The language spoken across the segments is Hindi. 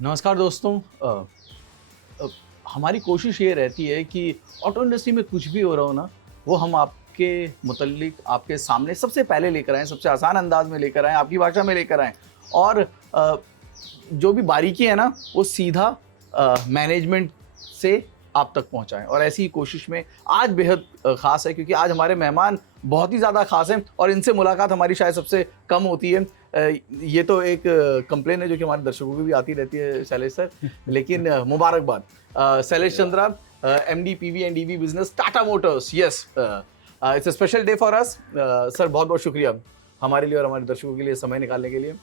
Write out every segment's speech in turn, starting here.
नमस्कार दोस्तों। अ, हमारी कोशिश ये रहती है कि ऑटो इंडस्ट्री में कुछ भी हो रहा हो ना, वो हम आपके मुतल्लिक आपके सामने सबसे पहले लेकर आएँ, सबसे आसान अंदाज में लेकर आएँ, आपकी भाषा में लेकर आएँ और जो भी बारीकी है ना, वो सीधा मैनेजमेंट से आप तक पहुँचाएँ और ऐसी ही कोशिश में आज बेहद ख़ास है क्योंकि आज हमारे मेहमान बहुत ही ज़्यादा ख़ास हैं और इनसे मुलाकात हमारी शायद सबसे कम होती है। ये तो एक कंप्लेन है जो कि हमारे दर्शकों को भी आती रहती है शैलेश सर, लेकिन मुबारकबाद। Shailesh Chandra, MD PV and EV business Tata Motors. Yes, it's a special day for us sir. बहुत बहुत शुक्रिया हमारे लिए और हमारे दर्शकों के लिए समय निकालने के लिए।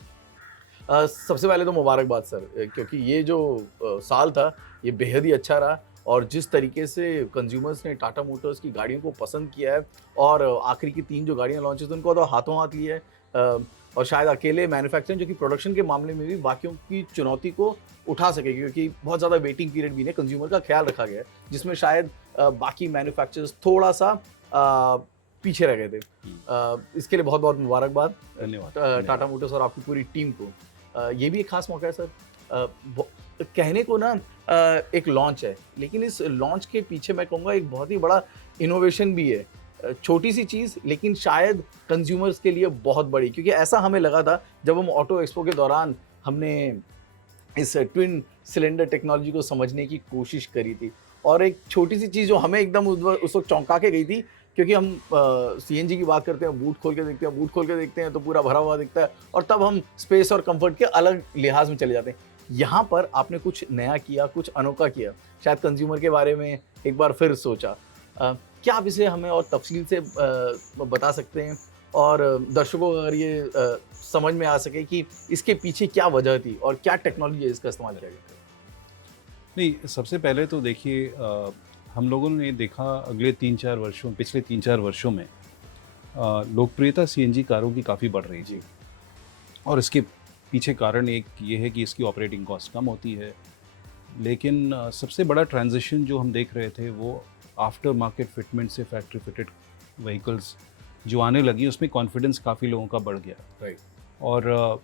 सबसे पहले तो मुबारकबाद सर, क्योंकि ये जो साल था ये बेहद ही अच्छा रहा और जिस तरीके से कंज्यूमर्स ने टाटा मोटर्स की गाड़ियों को पसंद किया है और आखिरी की 3 जो गाड़ियाँ लॉन्च हुई थी उनको तो हाथों हाथ लिया है। और शायद अकेले मैन्युफैक्चरिंग जो कि प्रोडक्शन के मामले में भी बाकियों की चुनौती को उठा सके, क्योंकि बहुत ज़्यादा वेटिंग पीरियड भी है, कंज्यूमर का ख्याल रखा गया है जिसमें शायद बाकी मैन्युफैक्चरर्स थोड़ा सा पीछे रह गए थे। इसके लिए बहुत बहुत मुबारकबाद धन्यवाद। टाटा मोटर्स और आपकी पूरी टीम को। ये भी एक खास मौका है सर। कहने को ना एक लॉन्च है, लेकिन इस लॉन्च के पीछे मैं कहूँगा एक बहुत ही बड़ा इनोवेशन भी है। छोटी सी चीज़ लेकिन शायद कंज्यूमर्स के लिए बहुत बड़ी, क्योंकि ऐसा हमें लगा था जब हम ऑटो एक्सपो के दौरान हमने इस ट्विन सिलेंडर टेक्नोलॉजी को समझने की कोशिश करी थी और एक छोटी सी चीज़ जो हमें एकदम उस वक्त चौंका के गई थी, क्योंकि हम सीएनजी की बात करते हैं, बूट खोल के देखते हैं तो पूरा भरा हुआ दिखता है और तब हम स्पेस और कंफर्ट के अलग लिहाज में चले जाते हैं। यहाँ पर आपने कुछ नया किया, कुछ अनोखा किया, शायद कंज्यूमर के बारे में एक बार फिर सोचा। क्या आप इसे हमें और तफसील से बता सकते हैं और दर्शकों को अगर ये समझ में आ सके कि इसके पीछे क्या वजह थी और क्या टेक्नोलॉजी है इसका इस्तेमाल किया गया? नहीं, सबसे पहले तो देखिए, हम लोगों ने देखा पिछले 3-4 वर्षों में लोकप्रियता सीएनजी कारों की काफ़ी बढ़ रही थी और इसके पीछे कारण एक ये है कि इसकी ऑपरेटिंग कॉस्ट कम होती है। लेकिन सबसे बड़ा ट्रांजिशन जो हम देख रहे थे वो आफ्टर मार्केट फिटमेंट से फैक्ट्री फिटेड व्हीकल्स जो आने लगी, उसमें कॉन्फिडेंस काफ़ी लोगों का बढ़ गया। राइट। और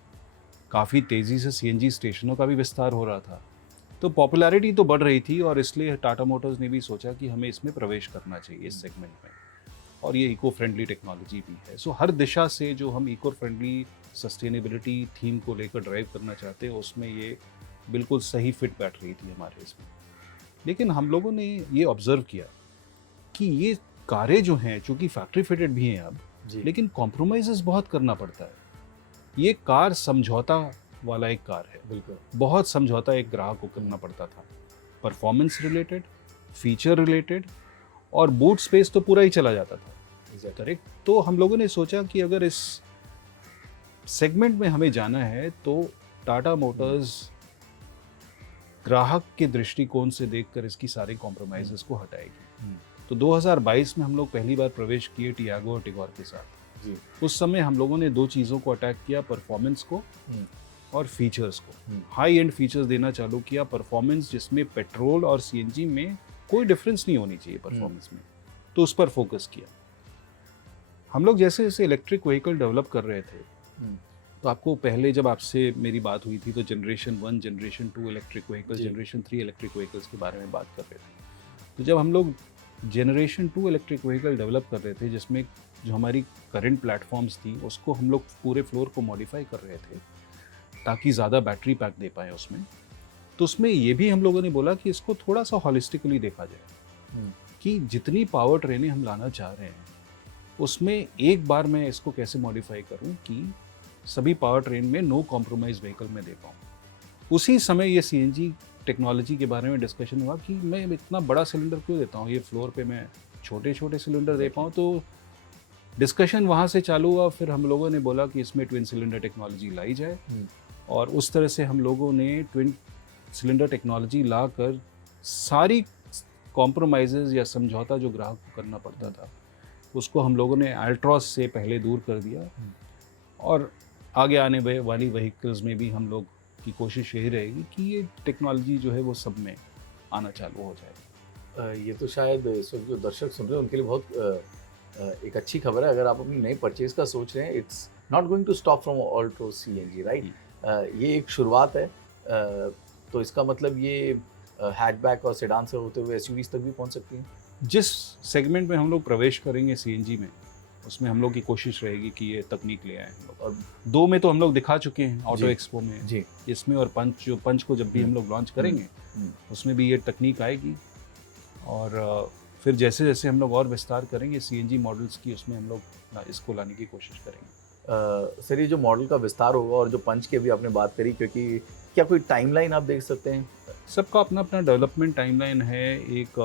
काफ़ी तेज़ी से सीएनजी स्टेशनों का भी विस्तार हो रहा था, तो पॉपुलैरिटी तो बढ़ रही थी और इसलिए टाटा मोटर्स ने भी सोचा कि हमें इसमें प्रवेश करना चाहिए इस सेगमेंट में, और ये इको फ्रेंडली टेक्नोलॉजी भी है। सो हर दिशा से जो हम इको फ्रेंडली सस्टेनेबिलिटी थीम को लेकर ड्राइव करना चाहते हैं उसमें ये बिल्कुल सही फिट बैठ रही थी हमारे इसमें। लेकिन हम लोगों ने ये ऑब्जर्व किया कि ये कारें जो हैं, चूँकि फैक्ट्री फिटेड भी हैं अब, लेकिन कॉम्प्रोमाइज़ेस बहुत करना पड़ता है। ये कार समझौता वाला एक कार है, बिल्कुल। बहुत समझौता एक ग्राहक को करना पड़ता था, परफॉर्मेंस रिलेटेड, फीचर रिलेटेड, और बूट स्पेस तो पूरा ही चला जाता था। करेक्ट। तो हम लोगों ने सोचा कि अगर इस सेगमेंट में हमें जाना है तो टाटा मोटर्स ग्राहक के दृष्टिकोण से देखकर इसकी सारी कॉम्प्रोमाइजेस को हटाएगी। तो 2022 में हम लोग पहली बार प्रवेश किए टियागो और टिगोर के साथ। उस समय हम लोगों ने 2 चीज़ों को अटैक किया, परफॉर्मेंस को और फीचर्स को। हाई एंड फीचर्स देना चालू किया, परफॉर्मेंस जिसमें पेट्रोल और सीएनजी में कोई डिफरेंस नहीं होनी चाहिए परफॉर्मेंस में, तो उस पर फोकस किया। हम लोग जैसे जैसे इलेक्ट्रिक व्हीकल डेवलप कर रहे थे, तो आपको पहले जब आपसे मेरी बात हुई थी तो generation 1, generation 2 electric vehicles, generation 3 electric vehicles के बारे में बात कर रहे थे। तो जब हम लोग जनरेशन 2 इलेक्ट्रिक व्हीकल डेवलप कर रहे थे, जिसमें जो हमारी करंट प्लेटफॉर्म्स थी उसको हम लोग पूरे फ्लोर को मॉडिफाई कर रहे थे ताकि ज़्यादा बैटरी पैक दे पाएँ उसमें, तो उसमें ये भी हम लोगों ने बोला कि इसको थोड़ा सा हॉलिस्टिकली देखा जाए कि जितनी पावर ट्रेनें हम लाना चाह रहे हैं उसमें एक बार मैं इसको कैसे मॉडिफाई करूं कि सभी पावर ट्रेन में नो कॉम्प्रोमाइज़ व्हीकल में दे पाऊँ। उसी समय ये सीएनजी टेक्नोलॉजी के बारे में डिस्कशन हुआ कि मैं इतना बड़ा सिलेंडर क्यों देता हूँ, ये फ्लोर पे मैं छोटे छोटे सिलेंडर दे पाऊँ। तो डिस्कशन वहाँ से चालू हुआ। फिर हम लोगों ने बोला कि इसमें ट्विन सिलेंडर टेक्नोलॉजी लाई जाए, और उस तरह से हम लोगों ने ट्विन सिलेंडर टेक्नोलॉजी ला कर सारी कॉम्प्रोमाइज़ेज़ या समझौता जो ग्राहक को करना पड़ता था उसको हम लोगों ने अल्ट्रॉस से पहले दूर कर दिया, और आगे आने वाली व्हीकल्स में भी हम लोग की कोशिश यही रहेगी कि ये टेक्नोलॉजी जो है वो सब में आना चालू हो जाए। ये तो शायद इस वक्त जो दर्शक सुन रहे हैं उनके लिए बहुत एक अच्छी खबर है। अगर आप अपनी नई परचेज का सोच रहे हैं, it's not going to stop from Alto CNG, right. ये एक शुरुआत है। तो इसका मतलब ये हैचबैक और सेडान से होते हुए एसयूवीज तक भी पहुंच सकती हैं। जिस सेगमेंट में हम लोग प्रवेश करेंगे सीएनजी में, उसमें हम लोग की कोशिश रहेगी कि ये तकनीक ले आए हम लोग। और 2 में तो हम लोग दिखा चुके हैं ऑटो जी, एक्सपो में जी। इसमें, और पंच को जब भी हम लोग लॉन्च करेंगे उसमें भी ये तकनीक आएगी। और फिर जैसे जैसे हम लोग और विस्तार करेंगे सीएनजी मॉडल्स की, उसमें हम लोग इसको लाने की कोशिश करेंगे। सर ये जो मॉडल का विस्तार होगा और जो पंच की अभी आपने बात करी, क्योंकि क्या कोई टाइमलाइन आप देख सकते हैं? सबका अपना अपना डेवलपमेंट टाइमलाइन है। एक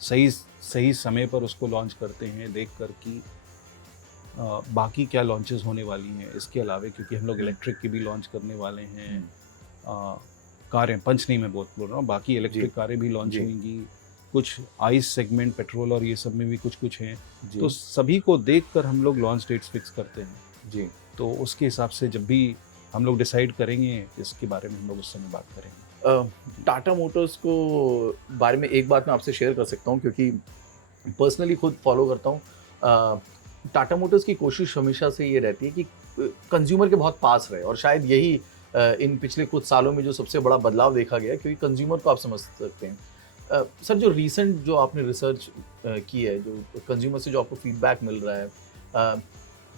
सही समय पर उसको लॉन्च करते हैं देख कर कि बाकी क्या लॉन्चेस होने वाली हैं इसके अलावा, क्योंकि हम लोग इलेक्ट्रिक की भी लॉन्च करने वाले हैं। कारें, पंच नहीं मैं बोल रहा हूँ, बाकी इलेक्ट्रिक कारें भी लॉन्च होंगी। कुछ आइस सेगमेंट, पेट्रोल और ये सब में भी कुछ हैं। तो सभी को देखकर हम लोग लॉन्च डेट्स फिक्स करते हैं जी। तो उसके हिसाब से जब भी हम लोग डिसाइड करेंगे इसके बारे में हम लोग उस समय बात करेंगे। टाटा मोटर्स को बारे में एक बात मैं आपसे शेयर कर सकता हूँ, क्योंकि पर्सनली खुद फॉलो करता हूँ। टाटा मोटर्स की कोशिश हमेशा से ये रहती है कि कंज्यूमर के बहुत पास रहे, और शायद यही इन पिछले कुछ सालों में जो सबसे बड़ा बदलाव देखा गया, क्योंकि कंज्यूमर को आप समझ सकते हैं। सर जो रिसेंट जो आपने रिसर्च की है, जो कंज्यूमर से जो आपको फीडबैक मिल रहा है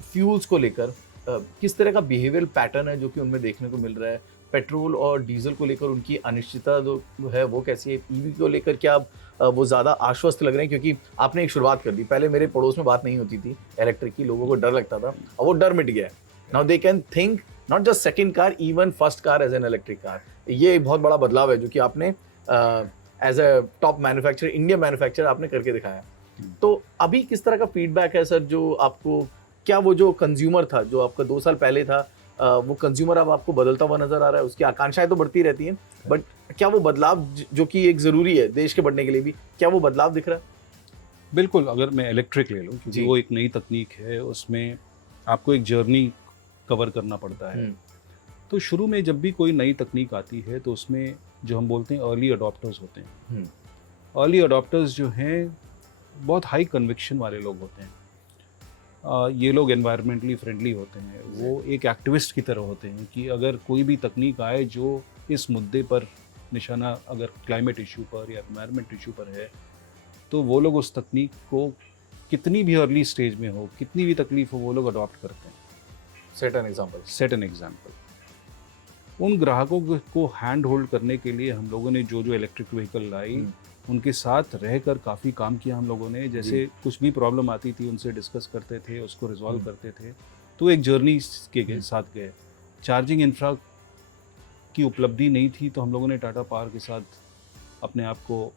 फ्यूल्स को लेकर, किस तरह का बिहेवियरल पैटर्न है जो कि उनमें देखने को मिल रहा है? पेट्रोल और डीजल को लेकर उनकी अनिश्चितता जो है वो कैसी है? ईवी को लेकर क्या वो ज़्यादा आश्वस्त लग रहे हैं? क्योंकि आपने एक शुरुआत कर दी, पहले मेरे पड़ोस में बात नहीं होती थी इलेक्ट्रिक की, लोगों को डर लगता था, और वो डर मिट गया है। Now they can think not just second car, even first car as an electric car. ये एक बहुत बड़ा बदलाव है जो कि आपने as a top manufacturer, Indian manufacturer आपने करके दिखाया। तो अभी किस तरह का फीडबैक है सर जो आपको, क्या वो जो कंज्यूमर था जो आपका 2 साल पहले था, वो कंज्यूमर अब आपको बदलता हुआ नजर आ रहा है? उसकी आकांक्षाएं तो बढ़ती रहती हैं, बट क्या वो बदलाव जो कि एक ज़रूरी है देश के बढ़ने के लिए भी, क्या वो बदलाव दिख रहा है? बिल्कुल। अगर मैं इलेक्ट्रिक ले लूँ, क्योंकि वो एक नई तकनीक है, उसमें आपको एक जर्नी कवर करना पड़ता है। तो शुरू में जब भी कोई नई तकनीक आती है तो उसमें जो हम बोलते हैं अर्ली अडॉप्टर्स होते हैं। अर्ली अडॉप्टर्स जो हैं बहुत हाई कन्विक्शन वाले लोग होते हैं। ये लोग एनवायरमेंटली फ्रेंडली होते हैं, वो एक एक्टिविस्ट की तरह होते हैं कि अगर कोई भी तकनीक आए जो इस मुद्दे पर निशाना, अगर क्लाइमेट इशू पर या एनवायरमेंट इशू पर है, तो वो लोग उस तकनीक को कितनी भी अर्ली स्टेज में हो, कितनी भी तकलीफ हो, वो लोग अडॉप्ट करते हैं। Set an example. उन ग्राहकों को हैंड होल्ड करने के लिए हम लोगों ने जो इलेक्ट्रिक व्हीकल लाई, उनके साथ रहकर काफ़ी काम किया हम लोगों ने। जैसे कुछ भी प्रॉब्लम आती थी उनसे डिस्कस करते थे, उसको रिजॉल्व करते थे। तो एक जर्नी के साथ गए। चार्जिंग इंफ्रा की उपलब्धि नहीं थी तो हम लोगों ने टाटा पावर के साथ अपने आप को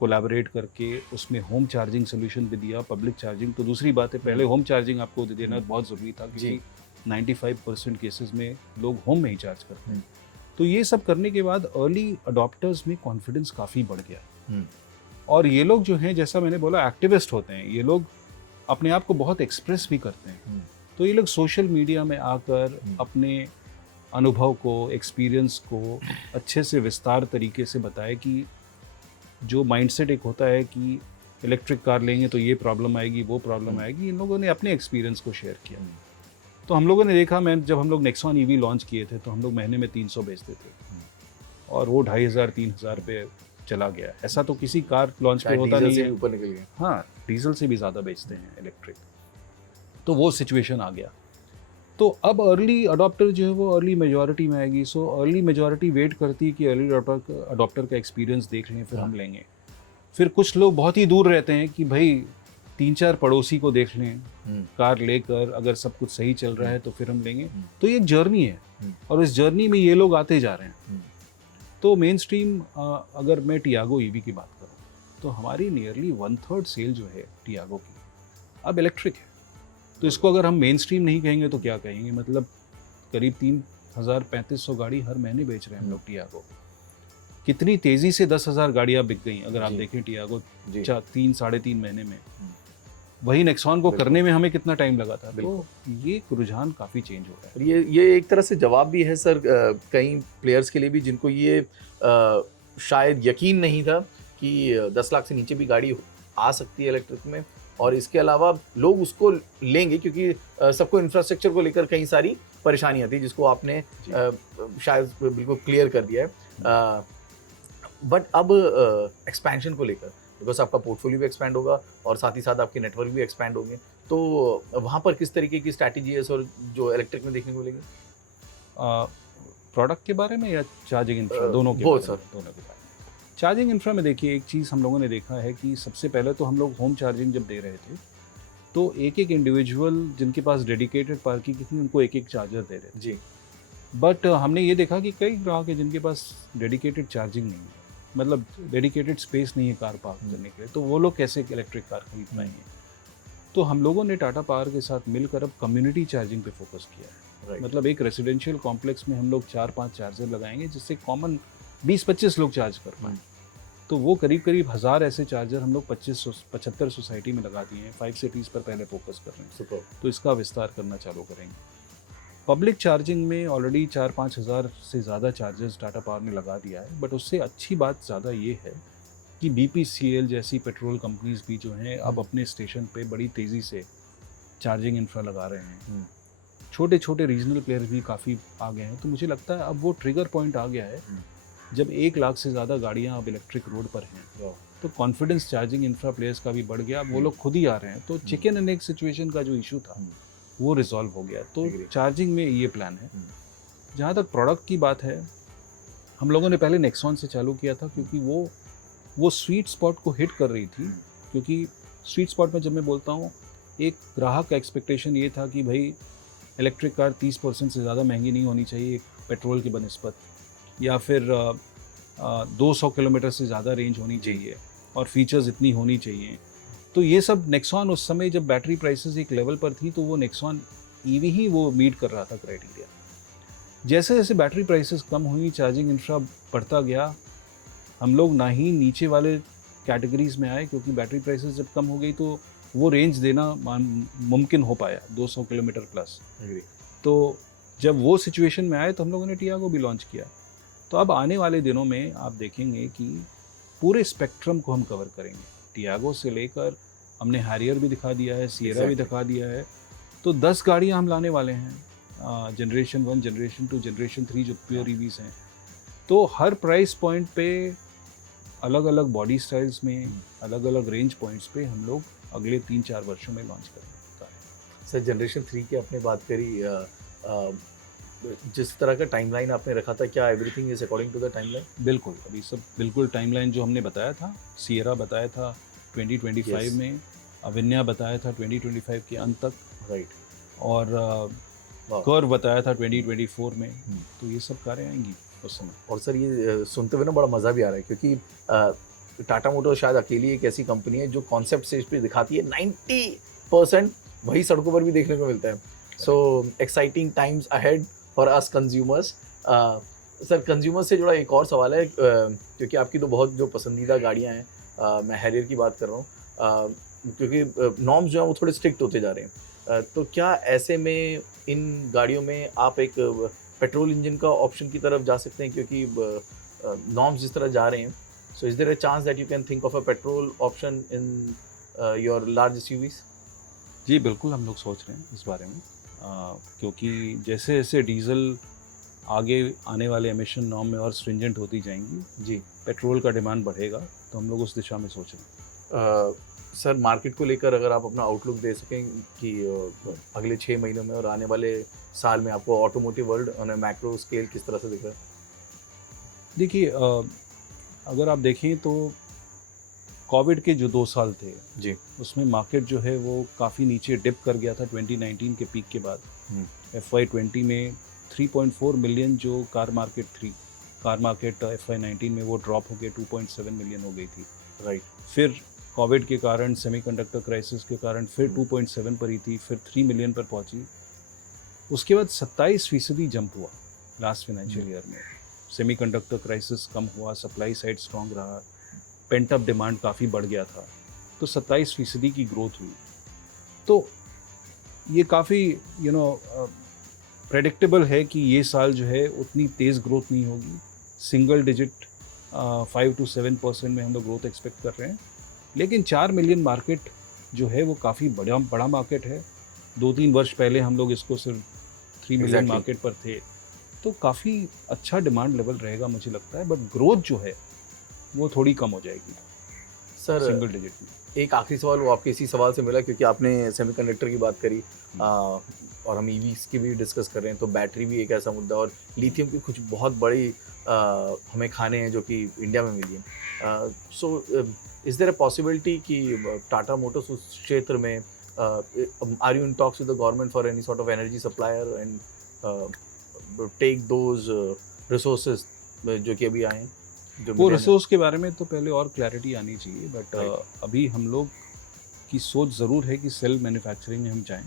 कोलैबोरेट करके उसमें होम चार्जिंग सोल्यूशन भी दिया, पब्लिक चार्जिंग। तो दूसरी बात है, पहले होम चार्जिंग आपको देना बहुत ज़रूरी था, क्योंकि 95% केसेस में लोग होम में ही चार्ज करते हैं। तो ये सब करने के बाद अर्ली अडॉप्टर्स में कॉन्फिडेंस काफ़ी बढ़ गया। और ये लोग जो हैं, जैसा मैंने बोला, एक्टिविस्ट होते हैं। ये लोग अपने आप को बहुत एक्सप्रेस भी करते हैं। तो ये लोग सोशल मीडिया में आकर अपने अनुभव को, एक्सपीरियंस को अच्छे से विस्तार तरीके से बताए कि जो माइंडसेट एक होता है कि इलेक्ट्रिक कार लेंगे तो ये प्रॉब्लम आएगी, वो प्रॉब्लम आएगी, इन लोगों ने अपने एक्सपीरियंस को शेयर किया। तो हम लोगों ने देखा, जब हम लोग नेक्सॉन ईवी लॉन्च किए थे तो हम लोग महीने में 300 बेचते थे, और वो 2500-3000 पे चला गया। ऐसा तो किसी कार लॉन्च पे होता नहीं है। ऊपर निकल गया। हाँ, डीजल से भी ज़्यादा बेचते हैं इलेक्ट्रिक। तो वो सिचुएशन आ गया। तो अब अर्ली अडॉप्टर जो है वो अर्ली मेजॉरिटी में आएगी। सो अर्ली मेजॉरिटी वेट करती है कि अर्ली अडॉप्टर का एक्सपीरियंस देख लें, फिर हम लेंगे। फिर कुछ लोग बहुत ही दूर रहते हैं कि भाई 3-4 पड़ोसी को देख लें, कार लेकर अगर सब कुछ सही चल रहा है तो फिर हम लेंगे। तो ये एक जर्नी है, और इस जर्नी में ये लोग आते जा रहे हैं। तो मेन स्ट्रीम, अगर मैं टियागो ईवी की बात करूँ तो हमारी नियरली 1/3 सेल जो है टियागो की अब इलेक्ट्रिक है। तो इसको अगर हम मेन स्ट्रीम नहीं कहेंगे तो क्या कहेंगे? मतलब करीब 3000-3500 गाड़ी हर महीने बेच रहे हैं हम लोग टियागो। कितनी तेज़ी से 10,000 गाड़ियाँ बिक गई अगर आप देखें टियागो 3-3.5 महीने में। वही नेक्सॉन को करने में हमें कितना टाइम लगा था। तो ये रुझान काफ़ी चेंज हो रहा है। ये एक तरह से जवाब भी है सर कई प्लेयर्स के लिए भी, जिनको ये शायद यकीन नहीं था कि 10 लाख से नीचे भी गाड़ी आ सकती है इलेक्ट्रिक में, और इसके अलावा लोग उसको लेंगे क्योंकि सबको इंफ्रास्ट्रक्चर को लेकर कई सारी परेशानियां थी जिसको आपने जी। शायद बिल्कुल क्लियर कर दिया है। बट अब एक्सपेंशन को लेकर, बिकॉज आपका पोर्टफोलियो भी एक्सपैंड होगा और साथ ही साथ आपके नेटवर्क भी एक्सपैंड होंगे, तो वहाँ पर किस तरीके की स्ट्रैटेजी है सर जो इलेक्ट्रिक में देखने को मिलेगी? प्रोडक्ट के बारे में या चार्जिंग इंफ्रा, दोनों के both, बारे में? दोनों के बारे में। चार्जिंग इंफ्रा में देखिए, एक चीज़ हम लोगों ने देखा है कि सबसे पहले तो हम लोग होम चार्जिंग जब दे रहे थे तो एक एक इंडिविजुअल जिनके पास डेडिकेटेड पार्किंग थी उनको एक एक चार्जर दे रहे थे जी। बट हमने ये देखा कि कई ग्राहक हैं जिनके पास डेडिकेटेड चार्जिंग नहीं है, मतलब डेडिकेटेड स्पेस नहीं है कार पार्क करने के लिए, तो वो लोग कैसे इलेक्ट्रिक कार खरीद पाएंगे? तो हम लोगों ने टाटा पावर के साथ मिलकर अब कम्युनिटी चार्जिंग पे फोकस किया है। Right. मतलब एक रेसिडेंशियल कॉम्प्लेक्स में हम लोग 4-5 चार्जर लगाएंगे जिससे कॉमन 20-25 लोग चार्ज कर पाएँ। तो वो करीब करीब 1000 ऐसे चार्जर हम लोग 75 सोसाइटी में लगा दिए हैं। 5 सिटीज़ पर पहले फोकस कर रहे हैं, सुपर। तो इसका विस्तार करना चालू करेंगे। पब्लिक चार्जिंग में ऑलरेडी 4-5 हज़ार से ज़्यादा चार्जर्स टाटा पावर ने लगा दिया है, बट उससे अच्छी बात ज़्यादा ये है कि BPCL जैसी पेट्रोल कंपनीज भी जो हैं अब अपने स्टेशन पे बड़ी तेज़ी से चार्जिंग इंफ्रा लगा रहे हैं। छोटे छोटे रीजनल प्लेयर्स भी काफ़ी आ गए हैं, तो मुझे लगता है अब वो ट्रिगर पॉइंट आ गया है जब 1 लाख से ज़्यादा गाड़ियाँ अब इलेक्ट्रिक रोड पर हैं, तो कॉन्फिडेंस चार्जिंग इंफ्रा प्लेयर्स का भी बढ़ गया। अब वो लोग खुद ही आ रहे हैं, तो चिकन एंड एग सिचुएशन का जो इशू था वो रिजॉल्व हो गया। तो चार्जिंग में ये प्लान है। जहाँ तक प्रोडक्ट की बात है, हम लोगों ने पहले नेक्सॉन से चालू किया था क्योंकि वो स्वीट स्पॉट को हिट कर रही थी। क्योंकि स्वीट स्पॉट में जब मैं बोलता हूँ, एक ग्राहक का एक्सपेक्टेशन ये था कि भाई इलेक्ट्रिक कार 30% से ज़्यादा महंगी नहीं होनी चाहिए एक पेट्रोल की बनिस्बत, या फिर 200 किलोमीटर से ज़्यादा रेंज होनी चाहिए और फीचर्स इतनी होनी चाहिए। तो ये सब नेक्सॉन उस समय जब बैटरी प्राइसेस एक लेवल पर थी तो वो नेक्सॉन ईवी ही वो मीट कर रहा था क्राइटेरिया। जैसे जैसे बैटरी प्राइसेस कम हुई, चार्जिंग इंफ्रा बढ़ता गया, हम लोग ना ही नीचे वाले कैटेगरीज में आए क्योंकि बैटरी प्राइसेस जब कम हो गई तो वो रेंज देना मुमकिन हो पाया 200 किलोमीटर प्लस। तो जब वो सिचुएशन में आए तो हम लोगों ने टियागो भी लॉन्च किया। तो अब आने वाले दिनों में आप देखेंगे कि पूरे स्पेक्ट्रम को हम कवर करेंगे। टियागो से लेकर हमने हैरियर भी दिखा दिया है, सिएरा भी दिखा दिया है, तो 10 गाड़ियाँ हम लाने वाले हैं, जनरेशन 1, जनरेशन 2, जनरेशन 3 जो प्योर ईवीज़ हैं। तो हर प्राइस पॉइंट पे अलग अलग बॉडी स्टाइल्स में अलग अलग रेंज पॉइंट्स पे हम लोग अगले 3-4 वर्षों में लॉन्च करेंगे। सर जनरेशन 3 की आपने बात करी, जिस तरह का टाइमलाइन आपने रखा था, क्या everything is according to the timeline? बिल्कुल, अभी सब बिल्कुल टाइमलाइन जो हमने बताया था, सिएरा बताया था 2025 में, अविन्या बताया था 2025 के अंत तक, राइट, और कर्व बताया था 2024 में। तो ये सब कारें आएंगी उस समय। और सर ये सुनते हुए ना बड़ा मज़ा भी आ रहा है क्योंकि टाटा मोटर्स शायद अकेली एक ऐसी कंपनी है जो कॉन्सेप्ट स्टेज पे दिखाती है, 90% वही सड़कों पर भी देखने को मिलता है। So exciting times ahead for us consumers. Sir consumer से जुड़ा एक और सवाल है, क्योंकि आपकी तो बहुत जो पसंदीदा गाड़ियाँ हैं, मैं हैरियर की बात कर रहा हूँ, क्योंकि नॉर्म्स जो हैं वो थोड़े स्ट्रिक्ट होते जा रहे हैं, तो क्या ऐसे में इन गाड़ियों में आप एक पेट्रोल इंजन का ऑप्शन की तरफ जा सकते हैं क्योंकि नॉर्म्स जिस तरह जा रहे हैं? So is there a chance that you can think of a petrol option in your large SUVs? जी बिल्कुल, हम लोग सोच रहे हैं इस बारे में, क्योंकि जैसे जैसे डीजल आगे आने वाले एमिशन नॉर्म में और स्ट्रिंजेंट होती जाएंगी, जी पेट्रोल का डिमांड बढ़ेगा, तो हम लोग उस दिशा में सोच रहे हैं। सर मार्केट को लेकर अगर आप अपना आउटलुक दे सकें कि अगले 6 महीनों में और आने वाले साल में आपको automotive world on a macro scale किस तरह से दिख रहा है? देखिए, अगर आप देखें तो कोविड के जो 2 साल थे जी, उसमें मार्केट जो है वो काफ़ी नीचे डिप कर गया था 2019 के पीक के बाद। FY20 में 3.4 मिलियन जो कार मार्केट FY19 में वो ड्रॉप हो गए 2.7 मिलियन हो गई थी, राइट। फिर कोविड के कारण, सेमीकंडक्टर क्राइसिस के कारण फिर 2.7 पर ही थी, फिर 3 मिलियन पर पहुंची। उसके बाद 27% जंप हुआ लास्ट फाइनेंशियल ईयर में। सेमीकंडक्टर क्राइसिस कम हुआ, सप्लाई साइड स्ट्रॉन्ग रहा, पेंट अप डिमांड काफ़ी बढ़ गया था, तो 27% की ग्रोथ हुई। तो ये काफ़ी प्रेडिक्टेबल है कि ये साल जो है उतनी तेज़ ग्रोथ नहीं होगी। सिंगल डिजिट 5 to 7% में हम लोग ग्रोथ एक्सपेक्ट कर रहे हैं, लेकिन 4 मिलियन मार्केट जो है वो काफ़ी बड़ा मार्केट है। 2-3 वर्ष पहले हम लोग इसको सिर्फ 3 मिलियन Exactly. मार्केट पर थे, तो काफ़ी अच्छा डिमांड लेवल रहेगा मुझे लगता है, बट ग्रोथ जो है वो थोड़ी कम हो जाएगी सर सिंगल डिजिट में। एक आखिरी सवाल वो आपके इसी सवाल से मिला क्योंकि आपने सेमीकंडक्टर की बात करी और हम ईवीज की भी डिस्कस कर रहे हैं, तो बैटरी भी एक ऐसा मुद्दा और लिथियम की कुछ बहुत बड़ी हमें खाने हैं जो कि इंडिया में मिली हैं। So is there a possibility कि टाटा मोटर्स उस क्षेत्र में are you in talks with the government for any sort of energy supplier and take those resources जो कि अभी आए हैं जो वो मिले हैं? रिसोर्स के बारे में तो पहले और क्लैरिटी आनी चाहिए, बट Right. अभी हम लोग की सोच ज़रूर है कि सेल मैन्युफैक्चरिंग में हम जाएं।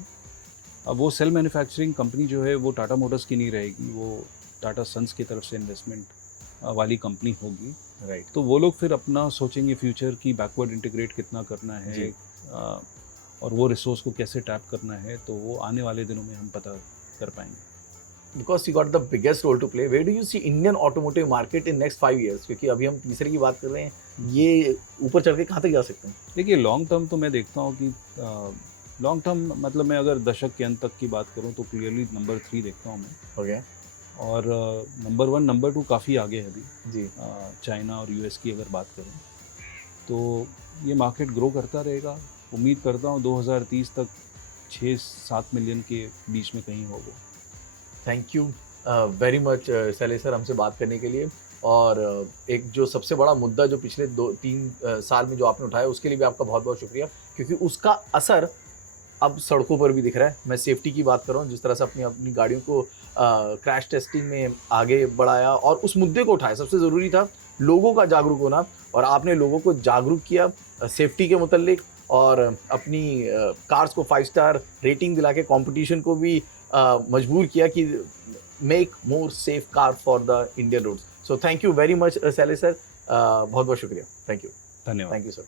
अब वो सेल मैन्युफैक्चरिंग कंपनी जो है वो टाटा मोटर्स की नहीं रहेगी, वो टाटा सन्स की तरफ से इन्वेस्टमेंट वाली कंपनी होगी। राइट तो वो लोग फिर अपना सोचेंगे फ्यूचर की बैकवर्ड इंटीग्रेट कितना करना है जी। और वो रिसोर्स को कैसे टैप करना है, तो वो आने वाले दिनों में हम पता कर पाएंगे। because you got the biggest role to play, where do you see Indian automotive market in next 5 years? क्योंकि अभी हम तीसरे की बात कर रहे हैं, ये ऊपर चढ़ के कहाँ तक जा सकते हैं? देखिए लॉन्ग टर्म तो मैं देखता हूँ कि लॉन्ग टर्म मतलब मैं अगर दशक के अंत तक की बात करूँ तो क्लियरली नंबर 3 देखता हूँ मैं, ओके और नंबर 1 नंबर 2 काफ़ी आगे है अभी जी चाइना और यूएस की अगर बात करें, तो ये मार्केट ग्रो करता रहेगा। उम्मीद करता हूँ 2030 तक 6-7 मिलियन के बीच में कहीं होगा। थैंक यू वेरी मच सैले सर हमसे बात करने के लिए, और एक जो सबसे बड़ा मुद्दा जो पिछले 2-3 साल में जो आपने उठाया उसके लिए भी आपका बहुत बहुत शुक्रिया, क्योंकि उसका असर अब सड़कों पर भी दिख रहा है। मैं सेफ्टी की बात कर रहा हूँ, जिस तरह से अपनी अपनी गाड़ियों को क्रैश टेस्टिंग में आगे बढ़ाया और उस मुद्दे को उठाया। सबसे ज़रूरी था लोगों का जागरूक होना, और आपने लोगों को जागरूक किया सेफ्टी के मुतल्लिक, और अपनी कार्स को 5 स्टार रेटिंग दिला के कॉम्पिटिशन को भी मजबूर किया कि make more safe car for the Indian roads. So thank you very much सैले सर, बहुत बहुत शुक्रिया। थैंक यू धन्यवाद। Thank you sir.